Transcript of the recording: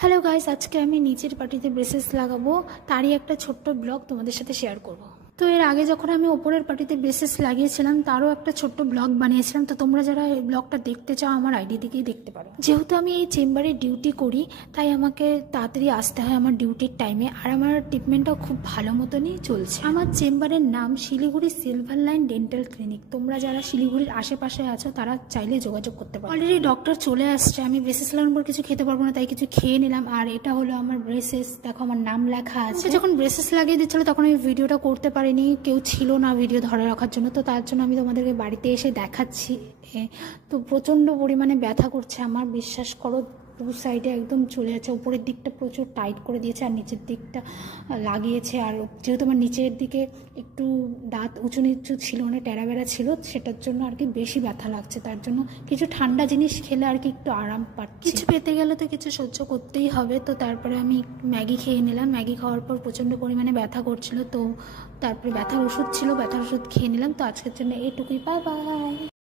Hello guys, আজকে আমি নিচের পার্টিতে ব্রেসেস লাগাবো, তারই একটা ছোট্ট ব্লগ তোমাদের সাথে শেয়ার করব। তো এর আগে যখন আমি ওপরের পার্টিতে ব্রেসেস লাগিয়েছিলাম তারও একটা ছোট্ট ব্লগ বানিয়েছিলাম। তো তোমরা যারা এই ব্লগটা দেখতে চাও আমার আইডি থেকেই দেখতে পারো। যেহেতু আমি এই চেম্বারে ডিউটি করি তাই আমাকে তাড়াতাড়ি আসতে হয় আমার ডিউটির টাইমে, আর আমার ট্রিটমেন্টটাও খুব ভালো মতনই চলছে। আমার চেম্বারের নাম Siliguri silver line dental clinic. তোমরা যারা শিলিগুড়ির আশেপাশে আছো তারা চাইলে যোগাযোগ করতে পারো। অলরেডি ডক্টর চলে আসছে, আমি ব্রেসেস লাগানোর পর কিছু খেতে পারবো না তাই কিছু খেয়ে নিলাম। আর এটা হলো আমার ব্রেসেস, দেখো আমার নাম লেখা আছে। যখন ব্রেসেস লাগিয়ে দিচ্ছিল তখন আমি ভিডিওটা করতে পারিনি, কেউ ছিল না ভিডিও ধরে রাখার জন্য। তো তার জন্য আমি তোমাদেরকে বাড়িতে এসে দেখাচ্ছি। তো প্রচণ্ড পরিমাণে ব্যথা করছে আমার, বিশ্বাস করো। দু সাইডে একদম চলে যাচ্ছে, উপরের দিকটা প্রচুর টাইট করে দিয়েছে আর নিচের দিকটা লাগিয়েছে। আর যেহেতু আমার নিচের দিকে একটু দাঁত উঁচু নিচু ছিল, মানে টেরাবেড়া ছিল, সেটার জন্য আর কি বেশি ব্যথা লাগছে। তার জন্য কিছু ঠান্ডা জিনিস খেলে আর কি একটু আরাম পাচ্ছি। কিছু পেতে গেলে তো কিছু সহ্য করতেই হবে। তো তারপরে আমি ম্যাগি খেয়ে নিলাম। ম্যাগি খাওয়ার পর প্রচণ্ড পরিমাণে ব্যথা করছিল, তো তারপরে ব্যথার ওষুধ ছিল, ব্যথার ওষুধ খেয়ে নিলাম। তো আজকের জন্য এইটুকুই, বাই বাই।